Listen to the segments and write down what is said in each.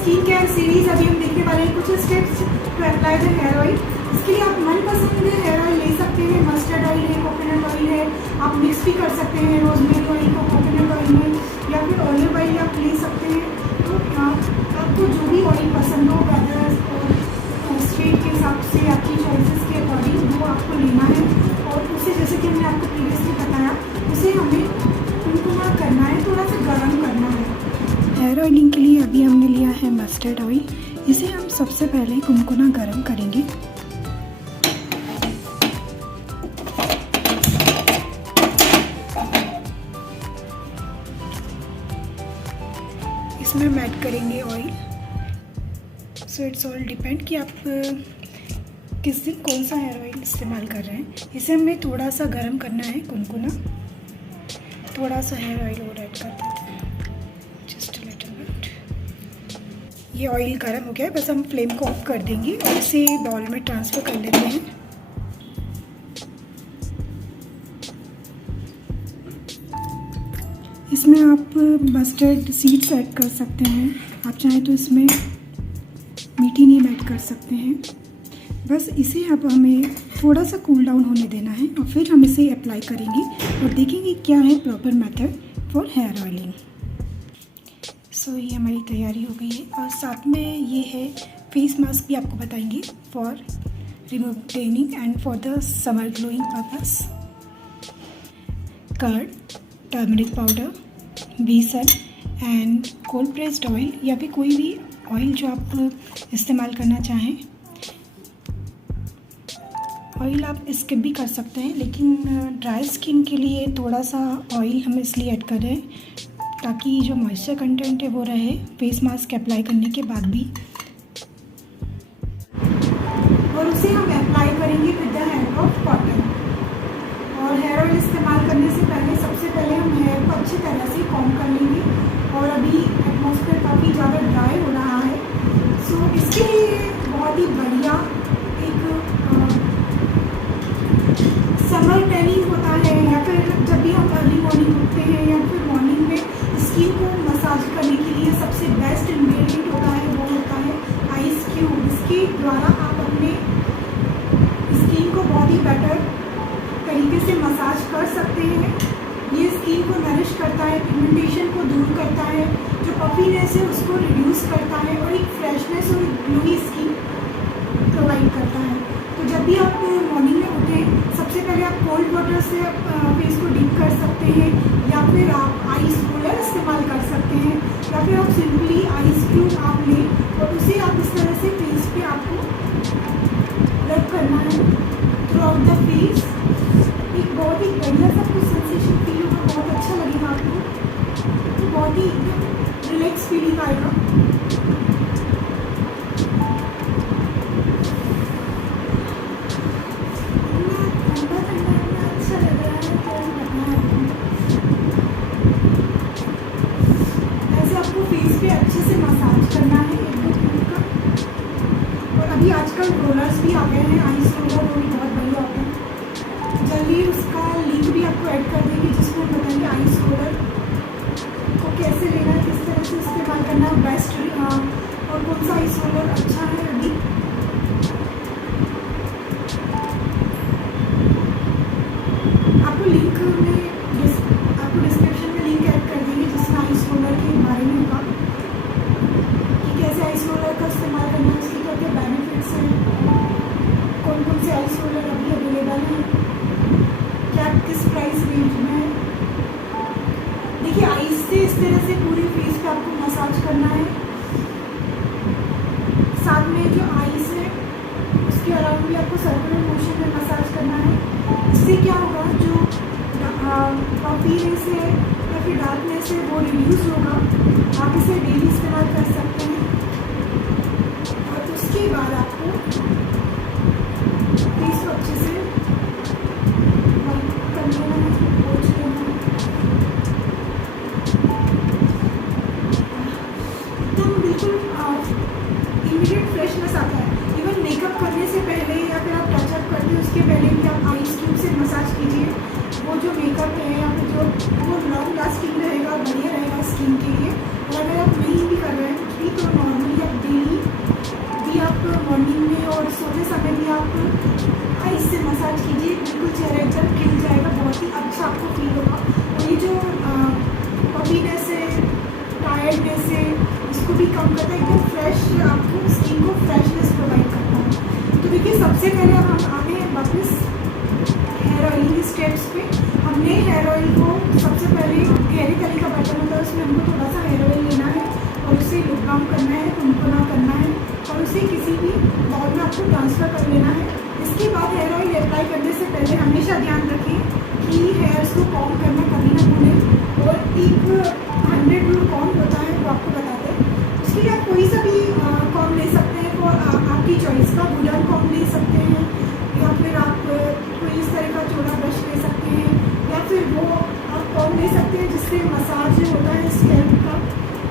Skin care series अभी हम देखने वाले हैं कुछ steps to apply the hair oil. इसके लिए आप मनपसंद हेयर ऑयल ले सकते हैं। मस्टर्ड ऑयल है, कोकोनट ऑयल है, आप मिक्स भी कर सकते हैं रोजमेरी ऑयल को कोकोनट ऑयल में, या फिर ऑलिव ऑयल आप ले सकते हैं। तो आपको जो भी ऑयल पसंद हो वेदर और स्टेट के हिसाब से आपकी चॉइसेस के अकॉर्डिंग वो आपको लेना है। और उसे जैसे कि हमने आपको प्रीवियसली बताया उसे हमें कुनकुना करना है, थोड़ा सा गर्म करना है। हेयर ऑयलिंग के लिए अभी हमने लिया है मस्टर्ड ऑयल। इसे हम सबसे पहले कुनकुना गर्म करेंगे। इसमें हम ऐड करेंगे oil. So it's all depend कि आप किस दिन कौन सा हेयर ऑयल इस्तेमाल कर रहे हैं। इसे हमें थोड़ा सा गर्म करना है कुनकुना। थोड़ा सा हेयर ऑयल और ऐड कर देते हैं, जस्ट अ लिटिल बिट। ये ऑयल गर्म हो गया है, बस हम फ्लेम को ऑफ कर देंगे और इसे बाउल में ट्रांसफ़र कर लेते हैं। इसमें आप मस्टर्ड सीड्स ऐड कर सकते हैं। आप चाहें तो इसमें मीठी नीम ऐड कर सकते हैं। बस इसे अब हमें थोड़ा सा कूल डाउन होने देना है और फिर हम इसे अप्लाई करेंगे और देखेंगे क्या है proper method for hair oiling. So ये हमारी तैयारी हो गई है और साथ में ये है फेस मास्क भी आपको बताएंगे for remove tanning and for the summer glowing purpose. Curd, turmeric powder, besan and cold pressed oil या फिर कोई भी ऑयल जो आप इस्तेमाल करना चाहें। ऑयल आप स्किप भी कर सकते हैं, लेकिन ड्राई स्किन के लिए थोड़ा सा ऑयल हम इसलिए ऐड कर रहे हैं ताकि जो मॉइस्चर कंटेंट है वो रहे फेस मास्क अप्लाई करने के बाद भी। और उसे हम अप्लाई करेंगे with the help of cotton. और हेयर ऑयल इस्तेमाल करने से पहले सबसे पहले हम हेयर को अच्छी तरह से कॉम्ब कर लेंगे। और अभी एटमॉस्फेयर काफ़ी ज़्यादा ड्राई हो रहा है, सो इसके लिए बहुत ही बढ़िया एक समर टैनिंग होता है, या फिर जब भी हम अर्ली मॉर्निंग उठते हैं या फिर मॉर्निंग में स्किन को मसाज करने के लिए सबसे बेस्ट इंग्रेडिएंट होता है वो होता है आइस क्यूब। इसके द्वारा आप अपने स्किन को बहुत ही बेटर तरीके से मसाज कर सकते हैं। ये स्किन को नरिश करता है, पिगमेंटेशन को दूर करता है, जो पफीनेस है उसको रिड्यूस करता है और एक फ्रेशनेस और ग्लोई स्किन प्रोवाइड करता है। तो जब भी आप मॉर्निंग में उठें सबसे पहले आप कोल्ड वाटर से फेस को डीप कर सकते हैं, या फिर आप आइस रोलर इस्तेमाल कर सकते हैं, या फिर आप सिंपली आइस क्यूब आप लें और उसे आप इस तरह से फेस पे आपको रब करना है थ्रू आउट द फेस। एक बहुत ही बढ़िया सा कुछ सेंसेशन फील होगा, बहुत अच्छा लगेगा आपको, तो बहुत ही एकदम रिलैक्स फीलिंग आएगा। अच्छे से मसाज करना है एक दो मिनट का। और अभी आजकल रोलर्स भी आ गए हैं, आइस रोलर, वो भी बहुत बढ़िया होते हैं। जल्दी उसका लिंक भी आपको ऐड कर देंगे जिसमें हम बताएंगे आइस रोलर को कैसे लेना है, किस तरह से इस्तेमाल करना है बेस्ट, और कौन सा आइस रोलर अच्छा है। अभी आपको लिंक में आपको डिस्क्रिप्शन में लिंक ऐड कर देंगे जिसमें आइस रोलर के बारे में होगा कि कैसे आइस रोलर का इस्तेमाल करना है, उसके क्या क्या बेनिफिट्स हैं, कौन कौन से आइस रोलर अभी अवेलेबल हैं, क्या किस प्राइस रेंज में है। देखिए आइस से इस तरह से पूरे फेस पे आपको मसाज करना है। साथ में जो आइस है उसके अराउंड भी आपको सर्कुलर मोशन में मसाज करना है। इससे क्या होगा, जो पफीनेस है या फिर डार्कनेस है वो रिड्यूस होगा। आप इसे डेली इस्तेमाल कर सकते हैं। और उसके बाद आपको फेस को अच्छे से कर लेना है, पोंछ लेना है। एकदम बिल्कुल इमीडिएट फ्रेशनेस आता है। इवन मेकअप करने से पहले या फिर आप टचअप करते हैं उसके पहले भी आप आइस क्यूब से मसाज कीजिए। वो जो मेकअप है या फिर जो वो लॉन्ग लास्टिंग रहेगा, बढ़िया रहेगा स्किन के लिए। और अगर आप नहीं भी कर रहे हैं कुछ भी तो नॉर्मली सोते समय भी आप आइस से मसाज कीजिए, बिल्कुल चेहरा एकदम खिल जाएगा, बहुत ही अच्छा आपको फील होगा। और ये जो पफीनेस है, टायर्डनेस है, इसको भी कम करता है, एकदम फ्रेश आपको स्किन को फ्रेशनेस प्रोवाइड करता है। तो देखिए सबसे पहले अब हम आते हैं वापस हेयर ऑयल की स्टेप्स पे। हमने हेयर ऑयल को सबसे पहले गहरे तले का बर्तन होता है, उसमें हमको थोड़ा सा हेयर ऑयल लेना है और उसे लुक डाउन करना है, कुनकुना करना है और उसे किसी भी बाउल में आपको ट्रांसफ़र कर लेना है। इसके बाद हेयर ऑयल अप्लाई करने से पहले हमेशा ध्यान रखें कि हेयर्स को कॉम्ब करना कभी ना भूलें। और एक 100 रूल कॉम्ब होता है वो आपको बताते हैं। उसके लिए आप कोई सा भी कॉम्ब ले सकते हैं, वो आपकी चॉइस का वुडन कॉम्ब ले सकते हैं, या फिर आप कोई इस तरह का चौड़ा ब्रश ले सकते हैं, या फिर वो आप कॉम्ब ले सकते हैं जिससे मसाज होता है स्कैल्प का।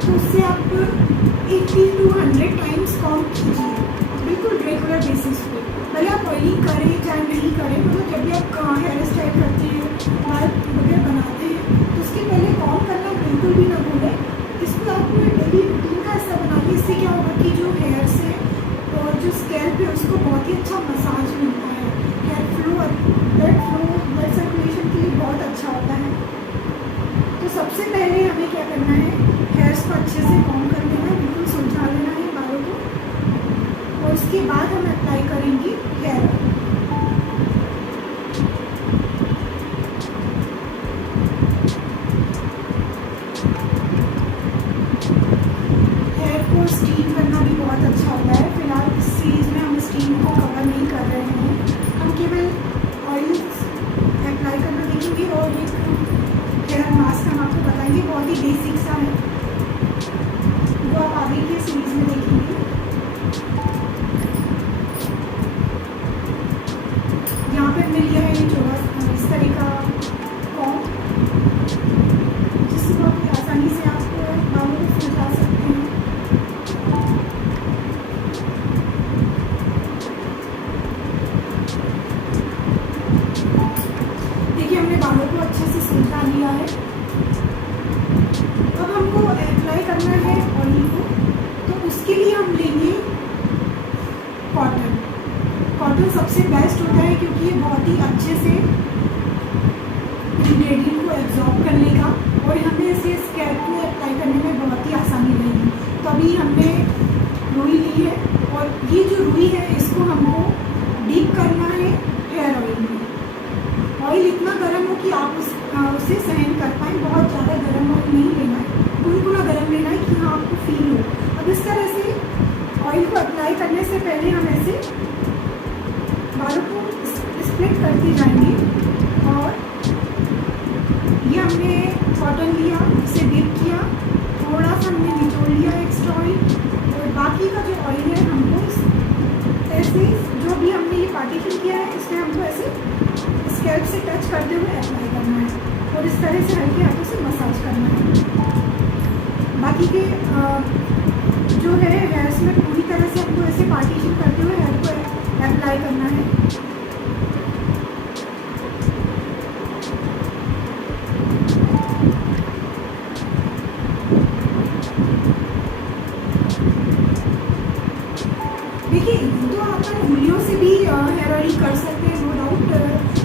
तो उससे आप 80 to 100 टाइम्स कॉम्ब कीजिए, बिल्कुल रेगुलर बेसिस पे। भले आप ऑयलिंग करें चाहे नहीं करें, मतलब जब भी आप हेयर स्टाइल करते हैं, बाल वगैरह बनाते हैं, तो उसके पहले कॉम्ब करना बिल्कुल भी ना भूलें। इसको आप डेली रूटीन का हिस्सा बनाइए। इससे क्या होगा कि जो हेयर्स है और जो स्कैल्प है उसको बहुत ही अच्छा मसाज मिलता है। हेयर फ्लो, ब्लड सर्कुलेशन के लिए बहुत अच्छा होता है। तो सबसे पहले हमें क्या करना है, हेयर्स को अच्छे से कॉम्ब कर लेना है, बिल्कुल सुलझा लेना है बालों को, और उसके बाद हम अप्लाई करेंगे हेयर ऑयल। हेयर को स्टीम करना भी बहुत अच्छा होता है। फिलहाल इस सीरीज में हम स्टीम को कवर नहीं कर रहे हैं, हम केवल ऑयल अप्लाई करना देखेंगे और एक हेयर मास्क हम आपको बताएंगे, बहुत ही बेसिक सा है, वो आप आगे की सीरीज में देखेंगे। यहाँ पे हमने लिया है ये चौड़ा इस तरह का कॉम्ब, जिससे बहुत आसानी से आप बालों को सुलझा सकते हैं। देखिए हमने बालों को अच्छे से सुलझा लिया है। अब हमको अप्लाई करना है ऑयल को, तो उसके लिए हम लेंगे कॉटन। कॉटन सबसे बेस्ट होता है क्योंकि ये बहुत ही अच्छे से इंग्रेडिएंट को एब्जॉर्ब कर लेगा और हमें इसे स्कैल्प में अप्लाई करने में बहुत ही आसानी रहेगी। तो अभी हमने रुई ली है और ये जो रुई है इसको हमको डीप करना है हेयर ऑयल में। ऑयल इतना गर्म हो कि आप उसे सहन कर पाएँ, बहुत ज़्यादा गर्म ऑयल नहीं लेना है, गुनगुना गर्म लेना है कि हाँ आपको फील हो। अब इस तरह से ऑयल को अप्लाई करने से पहले हम ऐसे बालों को स्प्लिट करते जाएंगे। और ये हमने कॉटन लिया, इसे डीप किया, थोड़ा सा हमने निचोड़ लिया एक्स्ट्रा ऑयल, और बाकी का जो ऑयल है हमको ऐसे जो भी हमने ये पार्टीशन किया है इसमें हमको ऐसे स्कैल्प से टच करते हुए अप्लाई करना है और इस तरह से हल्के हाथों से मसाज करना है। बाकी के जो है हेयर्स में पूरी तरह से हमको ऐसे पार्टीशन करते हुए हेयर को अप्लाई करना है। देखिए तो आप उंगलियों से भी हेयर ऑयलिंग कर सकते हैं, नो डाउट,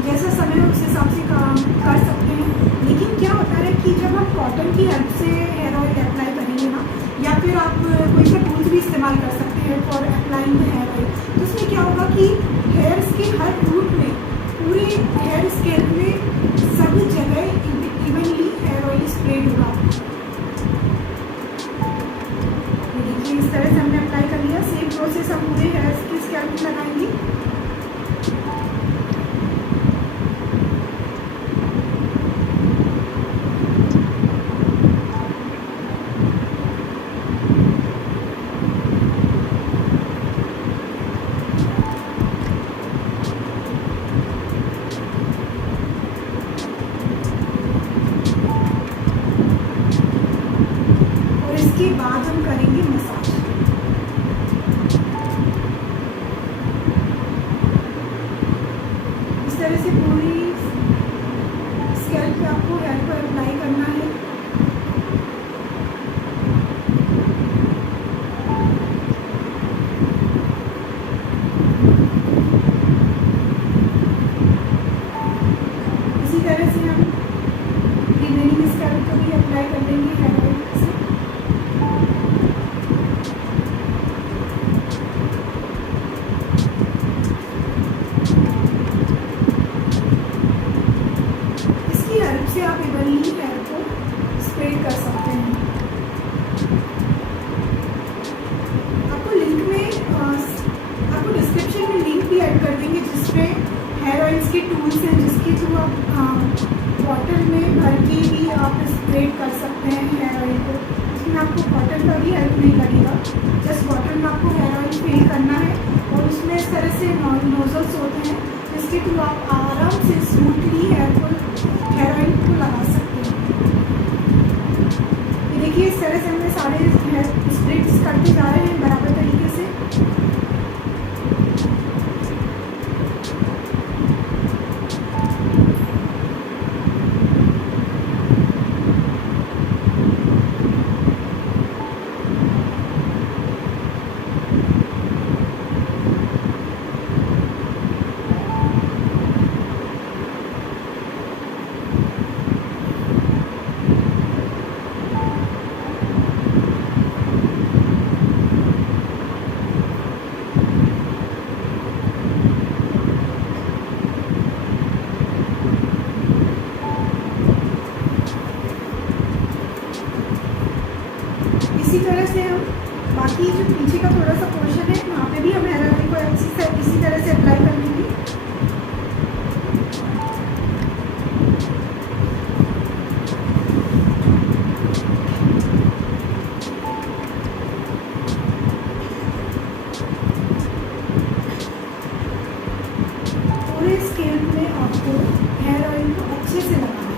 जैसा समय हो उस हिसाब से काम कर सकते हैं। लेकिन क्या होता है कि जब हम कॉटन की हेल्प से हेयर ऑयल अप्लाई करेंगे ना, या फिर आप कोई सा टूल्स भी इस्तेमाल कर सकते हैं फॉर अप्लाइंग हेयर ऑयल, तो उसमें क्या होगा कि हेयर्स के हर रूट में, पूरे हेयर स्कैल्प में सभी जगह इवनली हेयर ऑयल स्प्रेड होगा। देखिए इस तरह से हमने अप्लाई कर लिया। सेम प्रोसेस हम पूरे हेयर्स के स्कैल्प में लगाएंगे। और इसके बाद हम करेंगे मसाज। इस तरह से पूरी स्कैल्प पे आपको हेयर को अप्लाई करना है। भी हेल्प नहीं लगेगा। जस्ट बॉटल में आपको हेयर ऑयल फिल करना है और उसमें इस तरह से नोजल्स होते हैं जिसके थ्रू आप आराम से स्मूथली हेयर ऑयल को लगा सकते हैं। ये देखिए इस तरह से हमने सारे हेयर स्प्रेड्स करते जा रहे हैं बराबर तरीके से। इसी तरह से हम बाकी जो पीछे का थोड़ा सा पोर्शन है वहाँ पे भी हम हेयर ऑयल को इसी तरह से अप्लाई कर लेंगे। पूरे स्केल में आपको हेयर ऑयल को अच्छे से लगाना है।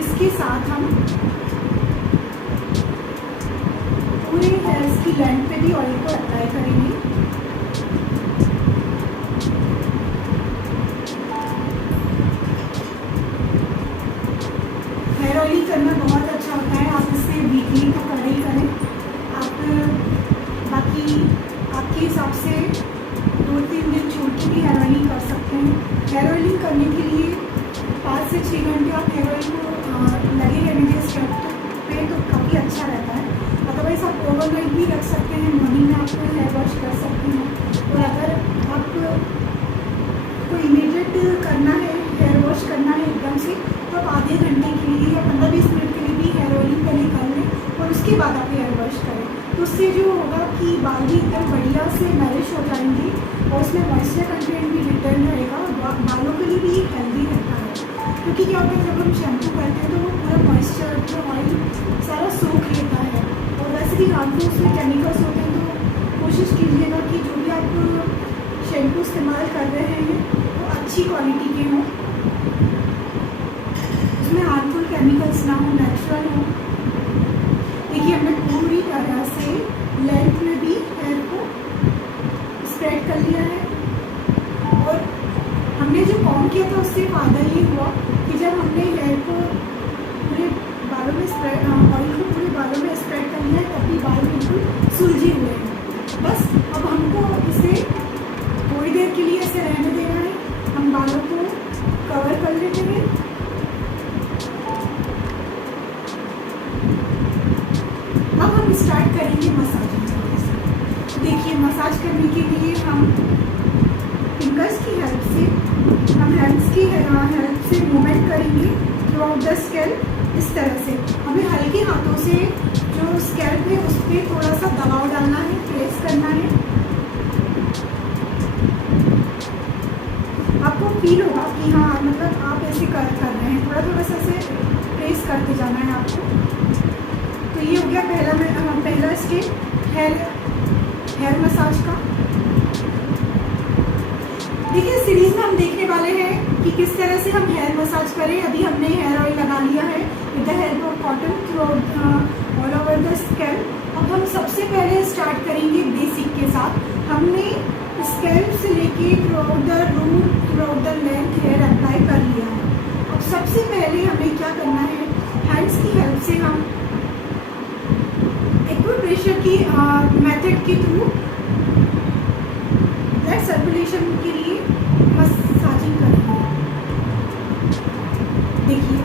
इसके साथ हम पूरे हेयर्स की लेंथ पे भी ऑयल को अप्लाई करेंगे। हेयर ऑयलिंग करना बहुत अच्छा होता है। आप इससे वीकली तो कर ही करें, आप बाकी आपके हिसाब से 2-3 दिन छोड़ के भी हेयर ऑयलिंग कर सकते हैं। हेयर ऑयलिंग करने के लिए 5 से 6 घंटे आप हेयर ऑयल को लगे रहने के स्टेप पे तो काफ़ी अच्छा रहता है। अदरवाइज़ आप ओवरनाइट भी रख सकते हैं, मॉर्निंग में आप हेयर वॉश कर सकते हैं। और अगर आपको इमीडिएट करना है, हेयर वॉश करना है एकदम से, तो आप आधे घंटे के लिए या 15-20 मिनट के लिए भी हेयर ऑयलिंग पहले कर लें और उसके बाद आप हेयर वॉश करें। तो उससे जो होगा कि बाल भी एकदम बढ़िया से नरिश हो जाएंगे और उसमें मॉइस्चर कंटेंट भी रिटर्न रहेगा और बालों के लिए भी हेल्दी रहता है। क्योंकि क्या होता है जब हम शैम्पू करते हैं तो वो पूरा मॉइस्चर पूरा ऑयल सारा सोख लेता है और वैसे भी हार्मफुल उसमें केमिकल्स होते हैं। तो कोशिश कीजिएगा कि जो भी आप शैम्पू इस्तेमाल कर रहे हैं वो अच्छी क्वालिटी के हों, उसमें हार्मफुल केमिकल्स ना हो, नेचुरल हो। देखिए हमने पूरी तरह से लेंथ में भी हेयर को स्प्रेड कर लिया है और हमने जो कॉम किया था उससे फ़ायदा ये हुआ कि जब हमने हेयर को पूरे बालों में ऑयल को पूरे बालों में स्प्रेड कर लिया है तब भी बाल बिल्कुल सुलझे हुए हैं। बस अब हमको इसे थोड़ी देर के लिए ऐसे रहने देना है। हम बालों को कवर कर लेते हैं। अब हम स्टार्ट करेंगे मसाजिंग। देखिए मसाज करने के लिए हम फिंगर्स की हेल्प से, हम हैंड्स की हेल्प से मूवमेंट करेंगे थ्रू आउट द स्कैल्प। इस तरह से हमें हल्के हाथों से जो स्कैल्प है उस पर थोड़ा सा दबाव डालना है, प्रेस करना है। आपको फील होगा कि हाँ मतलब आप ऐसे कर रहे हैं, थोड़ा सा ऐसे प्रेस करते जाना है आपको। तो ये हो गया पहला स्टेप हेयर मसाज का। देखिए सीरीज में हम देखने वाले हैं कि किस तरह से हम हेयर मसाज करें। अभी हमने हेयर ऑयल लगा लिया है with the help of cotton through all over the scalp. अब हम सबसे पहले स्टार्ट करेंगे बेसिक के साथ। हमने स्कैल्प से लेके throughout the root throughout the length hair apply कर लिया है। अब सबसे पहले हमें क्या करना है, हैंड्स की हेल्प से हम एक्यूप्रेशर की मेथड के थ्रू ब्लड सर्कुलेशन के लिए मसाजिंग करेंगे। देखिए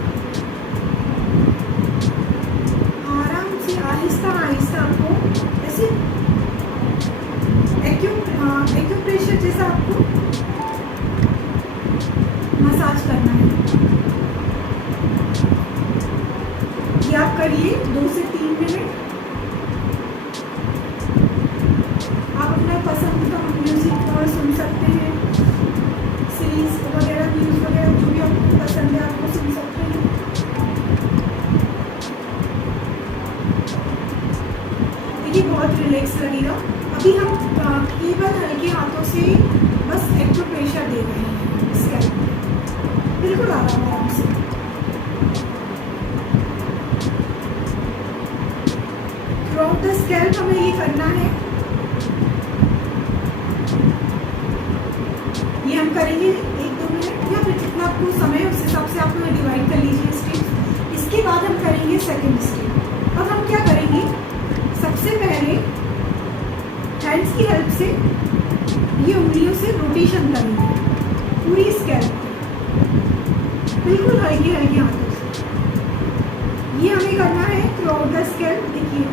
आराम से आहिस्ता आहिस्ता आपको ऐसे एक्यूप्रेशर जैसा आपको मसाज करना है। ये आप करिए 2 से 3 मिनट। आप अपना पसंद का म्यूजिक करेंगे 1-2 मिनट या फिर जितना आपको समय है उस हिसाब से आप डिवाइड कर लीजिए स्टेप्स। इसके बाद हम करेंगे सेकंड स्टेप। अब हम क्या करेंगे, सबसे पहले हैंड्स की हेल्प से ये उंगलियों से रोटेशन करेंगे पूरी स्कैल्प, बिल्कुल हल्के हल्के हाथों से। ये हमें करना है थ्रू आउट द स्कैल्प। देखिए,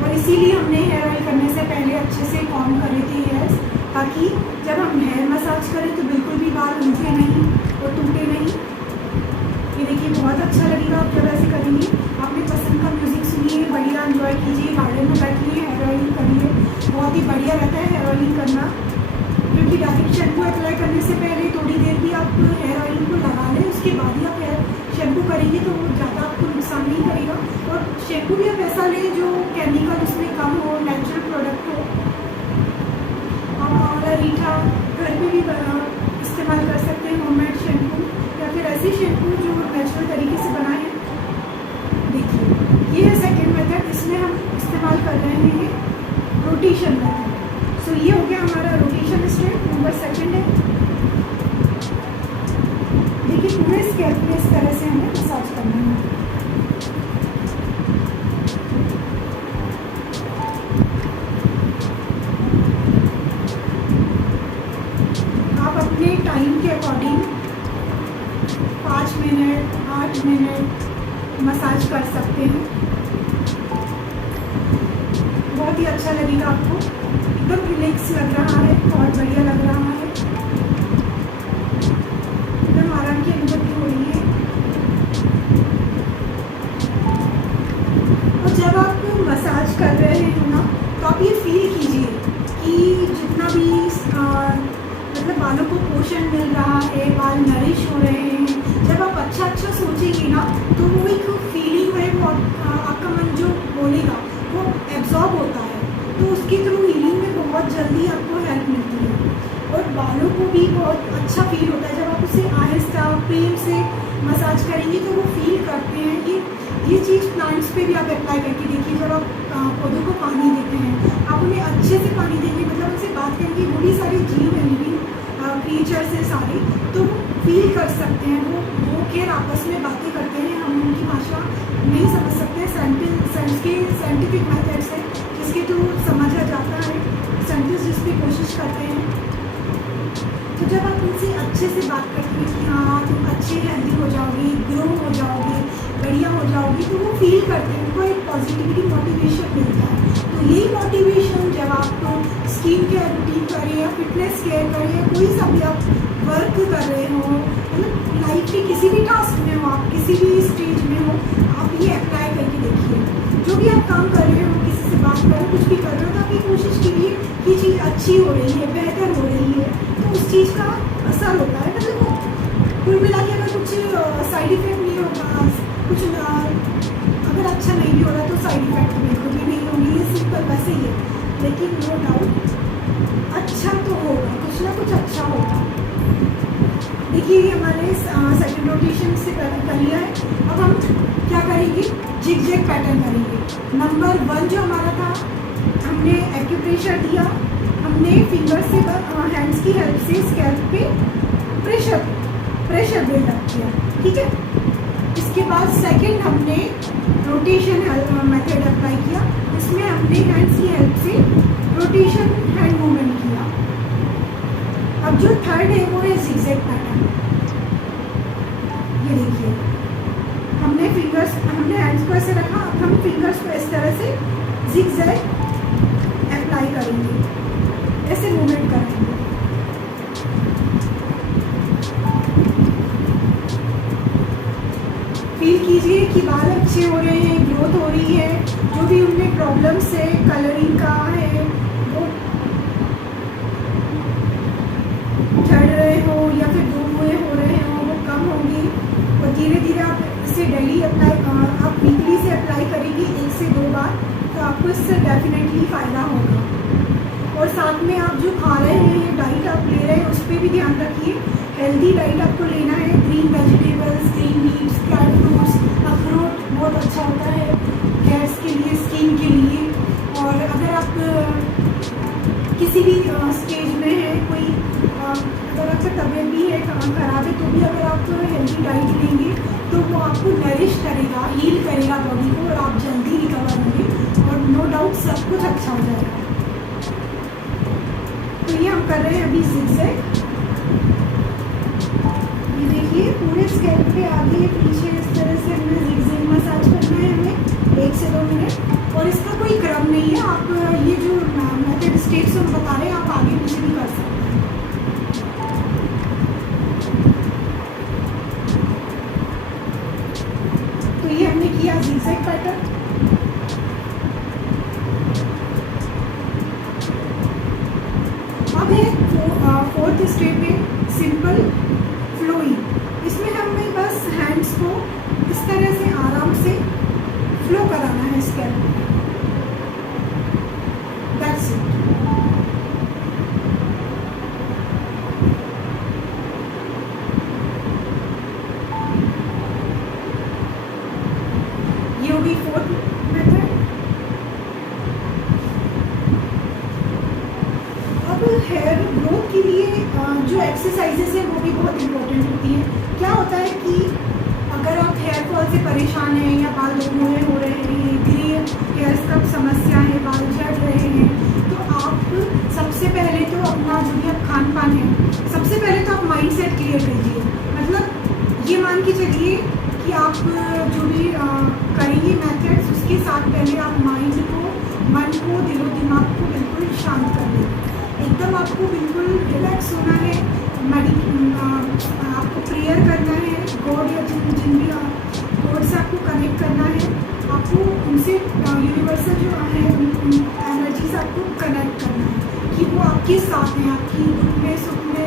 और इसीलिए हमने हेयर ऑयल करने से पहले अच्छे से कॉम्ब करे थे हेयर्स, ताकि जब हम हेयर मसाज करें तो बिल्कुल भी बाल उलझे नहीं और टूटे नहीं। ये देखिए, बहुत अच्छा लगेगा आप जब ऐसे करेंगे। आपने पसंद का म्यूज़िक सुनिए, बढ़िया एंजॉय कीजिए, गार्डन में बैठिए, हेयर ऑयलिंग करिए। बहुत ही बढ़िया रहता है हेयर ऑयलिंग करना, क्योंकि डायरेक्ट शैम्पू अप्लाई करने से पहले थोड़ी देर भी आप हेयर ऑयलिंग को लगा लें, उसके बाद ही आप हेयर शैम्पू करेंगे तो वो ज़्यादा आपको नुकसान नहीं करेगा। और शैम्पू भी आप ऐसा लें जो केमिकल उसमें कम हो, नेचुरल प्रोडक्ट हो। आप आंवला रीठा घर पे भी इस्तेमाल कर सकते हैं, होममेड शैम्पू, या फिर ऐसे शैम्पू जो नेचुरल तरीके से बनाए हैं। देखिए, ये है सेकेंड मेथड, इसमें हम इस्तेमाल कर रहे हैं रोटेशन मेथड। सो ये हो गया हमारा रोटेशन स्टेप नंबर सेकंड है। देखिए, पूरे स्कैल्प में इस तरह से हमें मसाज करना है। आप अपने टाइम के अकॉर्डिंग 5 मिनट 8 मिनट मसाज कर सकते हैं। बहुत ही अच्छा लगेगा आपको, एकदम रिलैक्स लग रहा है, बहुत बढ़िया लग रहा है, एकदम आराम की अनुभूति हो रही है। और जब आप मसाज कर रहे हो ना, तो आप ये फील कीजिए कि जितना भी मतलब बालों को पोषण मिल रहा है, बाल नरिश हो रहे हैं। जब आप अच्छा अच्छा सोचेंगे ना, तो वो एक फीलिंग है, वो आपका मन जो बोलेगा वो एब्जॉर्ब होता है, तो उसके थ्रू हीलिंग में बहुत जल्दी आपको हेल्प मिलती है। और बालों को भी बहुत अच्छा फील होता है जब आप उसे आहिस्ता प्रेम से मसाज करेंगे, तो वो फील करते हैं। ये चीज़ प्लांट्स पे भी आप अप्लाई करके देखिए। जब आप पौधों को पानी देते हैं, आप उन्हें अच्छे से पानी देंगे, मतलब उनसे बात करेंगे, वो भी सारे जीव हैं, लिविंग क्रिएचर्स हैं सारे, तो फील कर सकते हैं। वो खैर आपस में बातें करते हैं, हम उनकी भाषा नहीं समझ सकते। साइंटिफिक मेथड्स हैं जिसके थ्रू समझा जाता है, साइंटिस्ट जिसकी कोशिश करते हैं। तो जब आप उनसे अच्छे से बात करते हैं कि हाँ तुम अच्छे हेल्दी हो जाओगे, ग्रो हो जाओगे, बढ़िया हो जाओगी, तो वो फील करते हैं, उनको एक पॉजिटिविटी मोटिवेशन मिलता है। तो यही मोटिवेशन जब आप स्किन केयर रूटीन करें या फिटनेस केयर करें या कोई सा भी आप वर्क कर रहे हो, मतलब लाइफ के किसी भी टास्क में हो, आप किसी भी स्टेज में हो, आप ये अप्लाई करके देखिए। जो भी आप काम कर रहे हो, किसी से बात कर रहे हो, कुछ भी कर रहे हो, तो आप ये कोशिश कीजिए कि चीज़ अच्छी हो रही है, बेहतर हो रही है, तो उस चीज़ का असर होता है। मतलब वो कुल मिला के अगर कुछ साइड इफेक्ट नहीं होगा, कुछ अगर अच्छा नहीं भी हो रहा तो साइड इफेक्ट बिल्कुल भी नहीं होंगे, ये सिंपल वैसे ही है। लेकिन नो डाउट अच्छा तो होगा, कुछ ना कुछ अच्छा होगा। देखिए, ये हमारे सेकंड रोटेशन से कर लिया है। अब हम क्या करेंगे, जिग-जैग पैटर्न करेंगे। नंबर 1 जो हमारा था, हमने एक्यूप्रेशर दिया, हमने फिंगर से हैंड्स की हेल्प से स्कैल्प पे प्रेशर बिल्डअप किया, ठीक है। इसके बाद सेकंड हमने रोटेशन मेथड अप्लाई किया, इसमें हमने हैंड्स की हेल्प से रोटेशन हैंड मूवमेंट किया। अब जो थर्ड है वो है जिगजैग पैटर्न। ये देखिए, हमने हैंड्स को ऐसे रखा, अब हम फिंगर्स को इस तरह से जिगजैग अप्लाई करेंगे, ऐसे मूवमेंट करेंगे। फील कीजिए कि बाल अच्छे हो रहे हैं, ग्रोथ हो रही है, जो भी उनमें प्रॉब्लम्स है, कलरिंग का है, वो झड़ रहे हो या फिर धुए हो रहे हो, वो कम होंगी। और धीरे धीरे आप इसे डेली आप वीकली से अप्लाई करेंगे 1 से 2 बार, तो आपको इससे डेफिनेटली फ़ायदा होगा। और साथ में आप जो खा रहे हैं, डाइट आप ले रहे हैं, उस पर भी ध्यान रखिए। हेल्दी डाइट आपको लेना है, green vegetables, green leaves, dry fruits, अखरोट बहुत अच्छा होता है गैस के लिए, स्किन के लिए। और अगर आप खराब है तो भी अगर आप हेल्दी डाइट लेंगे तो वो आपको नरिश करेगा, हील करेगा बॉडी को, और आप जल्दी रिकवर होंगे और नो डाउट सब कुछ अच्छा हो जाएगा। तो ये हम कर रहे हैं अभी zigzag। ये देखिए पूरे स्कैल्प पे आगे पीछे इस तरह से हमें zigzag मसाज करना है हमें 1 से 2 मिनट। और इसका कोई क्रम नहीं है, आप ये जो मेथड स्टेप्स हम बता रहे हैं आप आगे पीछे भी कर सकते हैं। तो ये हमने किया zigzag पैटर्न। अब है 4th स्टेप में सिंपल फ्लोइंग। इसमें हमें बस हैंड्स को इस तरह से आराम से फ्लो कराना है स्कैल्प में। That's it. ये होगी 4th मेथड। अब हेयर ग्रोथ के लिए जो एक्सरसाइजेस हैं वो भी बहुत इम्पोर्टेंट होती हैं। क्या होता है कि अगर आप हेयर फॉल से परेशान हैं या बाल धोने हो रहे हैं, ग्रे हेयर्स का समस्या है, बाल झड़ रहे हैं, तो आप सबसे पहले तो अपना जो भी आप खान पान है, सबसे पहले तो आप माइंड सेट क्लियर कीजिए। मतलब ये मान के चलिए कि आप जो भी करेंगे मेथड्स, उसके साथ पहले आप माइंड को, मन को, दिलो दिमाग को बिल्कुल शांत कर लें। एकदम आपको बिल्कुल रिलैक्स होना है। आपको प्रेयर करना है, गॉड या जिन भी गॉड से आपको कनेक्ट करना है। आपको उनसे यूनिवर्सल जो है एनर्जी से आपको कनेक्ट करना है कि वो आपके साथ हैं, आपकी दुख में सुख में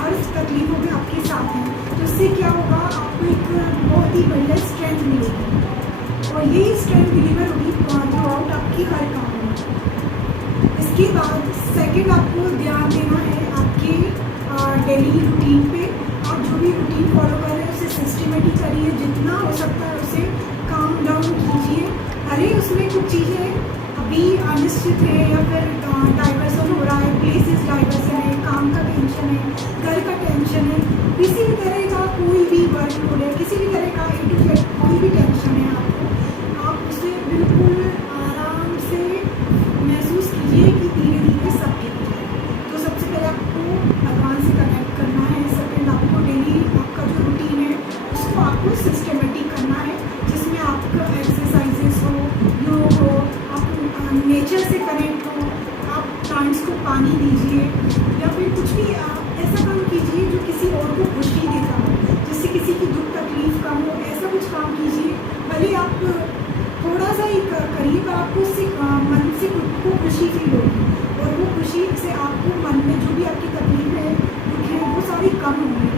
हर तकलीफों में आपके साथ हैं। तो इससे क्या होगा, आपको एक बहुत ही बढ़िया स्ट्रेंथ मिलेगी और यही स्ट्रेंथ डिलीवर होगी थ्रू आउट आपकी हर काम में। इसके बाद सेकंड आपको ध्यान देना है आपके डेली रूटीन पे। आप जो भी रूटीन फॉलो कर रहे हैं उसे सिस्टमेटिक करिए, जितना हो सकता है उसे काम डाउन कीजिए। अरे उसमें कुछ चीज़ें अभी अनिश्चित है या फिर डाइवर्सन हो रहा है, प्लेसेस डाइवर्सन है, काम का टेंशन है, घर का टेंशन है, किसी भी तरह का कोई भी वर्कलोड है, किसी भी तरह का A to Z कोई भी टेंशन है आपको, आप उसे बिल्कुल आराम से महसूस कीजिए कि धीरे धीरे सब ठीक हो जाए। तो सबसे पहले आपको भगवान से कनेक्ट करना है। सेकेंड आपको डेली आपका जो रूटीन है उसको आपको सिस्टमेटिक करना है, जिसमें आपका एक्सरसाइजेस हो, योग हो, आप नेचर से कनेक्ट हो, आप प्लांट्स को पानी दीजिए या फिर कुछ भी आप ऐसा काम कीजिए जो किसी और को खुशी देता हो, जिससे किसी की दुख तकलीफ कम हो। ऐसा कुछ काम कीजिए, भले आप थोड़ा सा ही करिए पर आपको उससे मन से खुद को खुशी फील होगी और वो खुशी से आपको मन में जो भी आपकी तकलीफ है, दुख है, वो सारी कम होंगी।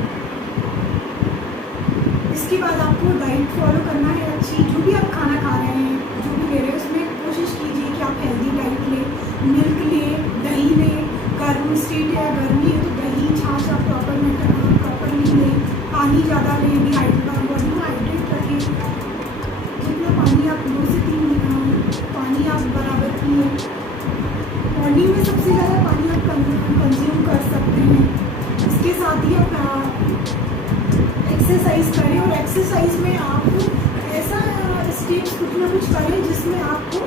इसके बाद आपको डाइट फॉलो करना है अच्छी। जो भी आप खाना खा रहे हैं, जो भी ले रहे हैं, उसमें कोशिश कीजिए कि आप हेल्दी डाइट लें, मिल्क लें, दही लें। गर्म स्टेट है, गर्मी है तो दही छाछ आप प्रॉपरली लें, पानी ज़्यादा लें, बॉडी को हाइड्रेट रखें। जितना पानी आप 2 से 3 पानी आप बराबर पिए। मॉर्निंग में सबसे ज़्यादा पानी आप कंज्यूम कर सकते हैं। इसके साथ ही आप एक्सरसाइज करें और एक्सरसाइज में आप ऐसा स्टेप्स कुछ ना कुछ करें जिसमें आपको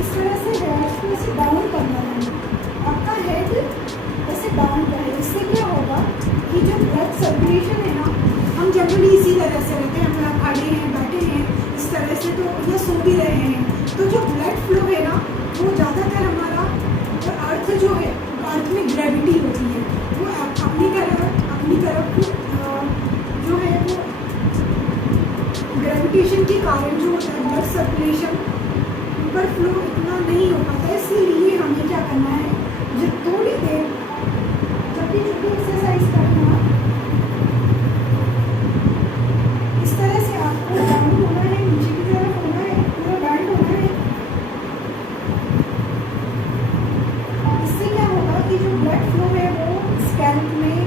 इस तरह से हेड को ऐसे डाउन करना है, आपका हेड ऐसे डाउन रहे। इससे क्या होगा कि जो ब्लड सर्कुलेशन है ना, हम जनरली इसी तरह से रहते हैं, हम खड़े हैं, बैठे हैं इस तरह से, तो या सो भी रहे हैं, तो जो ब्लड फ्लो है ना वो ज़्यादातर हमारा अर्थ जो है, अर्थ में ग्रेविटी होती है, वो अपनी तरफ जो है वो ग्रेविटेशन के कारण जो होता है ब्लड सर्कुलेशन ऊपर फ्लो इतना नहीं हो पाता। इसीलिए हमें क्या करना है, जब थोड़ी देर जब भी एक्सरसाइज करना, इस तरह से आपको डाउन होना है, नीचे की तरफ होना है, पूरा बैंड होना है। इससे क्या होगा कि जो ब्लड फ्लो है वो स्कैल्प में,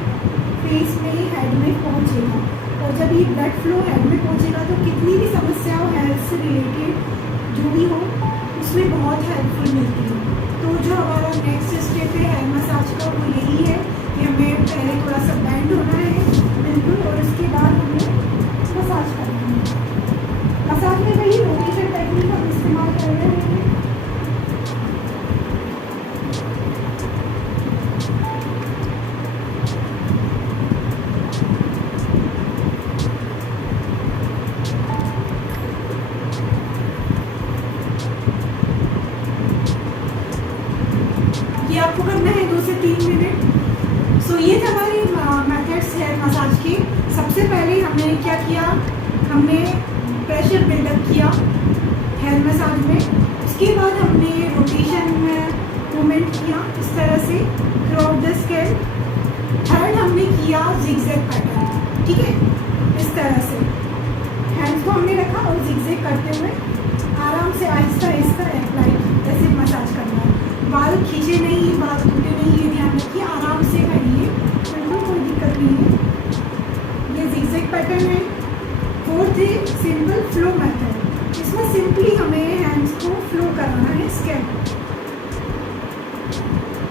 फेस में, हेड में पहुंचेगा। और जब ये ब्लड फ्लो हेड में पहुंचेगा तो कितनी भी समस्या हो हेल्थ से रिलेटेड जो भी हो, उसमें बहुत हेल्पफुल मिलती है। तो जो हमारा नेक्स्ट स्टेप है हेयर मसाज का, वो यही है कि हमें पहले थोड़ा सा बैंड होना है, ये आपको करना है 2 से 3 मिनट। सो ये थे हमारे मेथड्स हेयर मसाज के। सबसे पहले हमने क्या किया, हमने प्रेशर बिल्डअप किया हेयर मसाज में। उसके बाद हमने रोटेशन मूवमेंट किया इस तरह से through out the scalp. Third हमने किया जिगजैग पैटर्न, ठीक है, इस तरह से हैंड्स को हमने रखा और जिगजैग करते हुए आराम से आहिस्ता आहिस्ता अप्लाई ऐसे मसाज करना है। बाल खींचे नहीं, बाल टूटे नहीं, ये ध्यान रखिए, आराम से करिए, बिल्कुल कोई दिक्कत नहीं है। ये जिगजैग पैटर्न है। फोर्थ है सिंपल फ्लो मेथड। इसमें सिंपली हमें हैंड्स को फ्लो कराना है स्कैल्प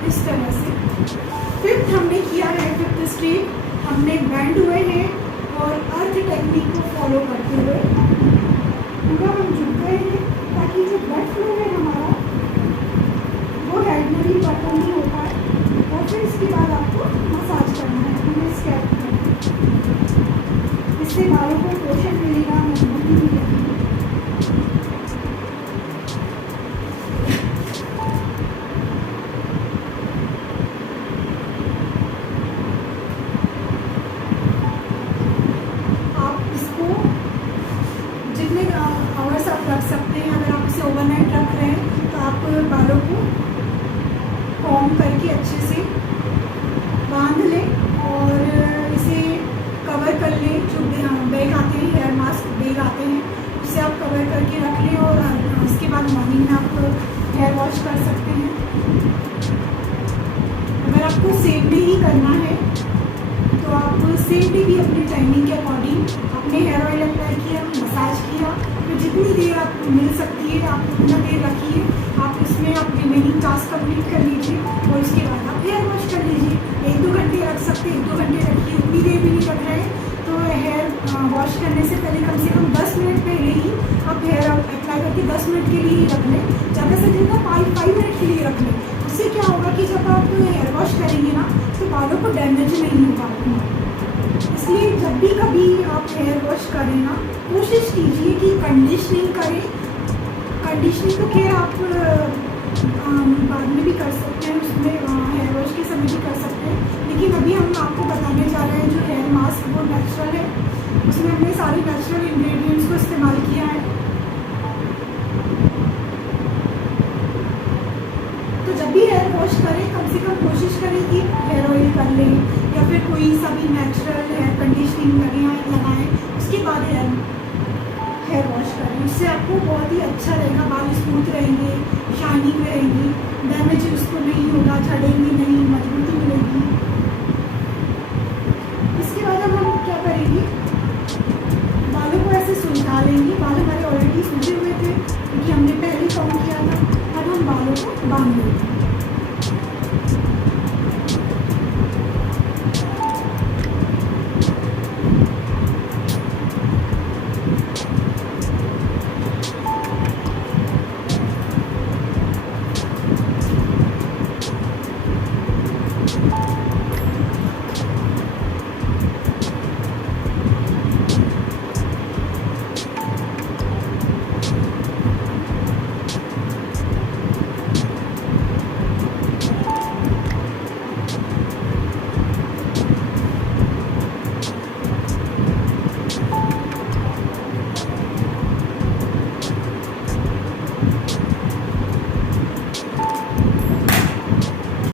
इस तरह से। फिफ्थ हमने किया है, फिफ्थ स्टेप हमने बैंड हुए हैं और अर्थ टेक्निक को फॉलो करते हुए पूरा हम झुक गए हैं ताकि जो ब्लड फ्लो है हमारा वो हेड में भी बटन नहीं होता है। और फिर इसके बाद आपको मसाज करना है हमें स्कैल्प में। इससे बालों को पोषण मिलेगा, मजबूती मिलेगी। आवर्स आप रख सकते हैं। अगर आप इसे ओवरनाइट रख रहे हैं तो आप बालों को कॉम्ब करके अच्छे से बांध लें और इसे कवर कर लें। जो बैग आते हैं, हेयर मास्क बैग आते हैं, उसे आप कवर करके रख लें और उसके बाद मॉर्निंग में आप हेयर वॉश कर सकते हैं। अगर आपको सेम डे ही करना है तो आप सेम डे भी अपनी टाइमिंग के अकॉर्डिंग अपने हेयर ऑयल अप्लाई किया, मसाज किया, तो जितनी देर आपको मिल सकती है आप उतना देर रखिए। आप इसमें आप रिमेनिंग टास्क कंप्लीट कर लीजिए और उसके बाद आप हेयर वॉश कर लीजिए। 1-2 घंटे रख सकते हैं, 1-2 घंटे रखिए। उतनी देर भी नहीं रख रहे हैं तो हेयर वॉश करने से पहले कम से कम 10 मिनट पहले ही आप हेयर अप्लाई करके 10 मिनट के लिए ही रख लें। ज़्यादा से ज़्यादा 5 मिनट के लिए रख लें। उससे क्या होगा कि जब आप हेयर वॉश करेंगे ना तो बालों को डैमेज नहीं होगा। इसलिए जब भी कभी आप हेयर वॉश करें ना, कोशिश कीजिए कि कंडीशनिंग करें। कंडीशनिंग तो खैर आप बाद में भी कर सकते हैं, उसमें हेयर वॉश के समय भी कर सकते हैं। लेकिन अभी हम आपको बताने जा रहे हैं जो हेयर मास्क वो नेचुरल है, उसमें हमने सारे नेचुरल इंग्रेडिएंट्स को इस्तेमाल किया है। तो जब भी हेयर वॉश करें कम से कम कोशिश करें कि हेयर ऑयल कर लें या फिर कोई सा भी नेचुरल हेयर कंडीशनिंग लगाएं, उसके बाद हेयर वॉश करें। इससे आपको बहुत ही अच्छा रहेगा, बाल स्मूथ रहेंगे, शाइनिंग रहेंगी, डैमेज उसको नहीं होगा, झड़ेंगे नहीं, मजबूती मिलेगी। इसके बाद अब हम क्या करेंगे, बालों को ऐसे सुलझा लेंगे। बाल हमारे ऑलरेडी सूखे हुए थे क्योंकि हमने पहले कॉम किया था। अब हम बालों को बांध लेंगे।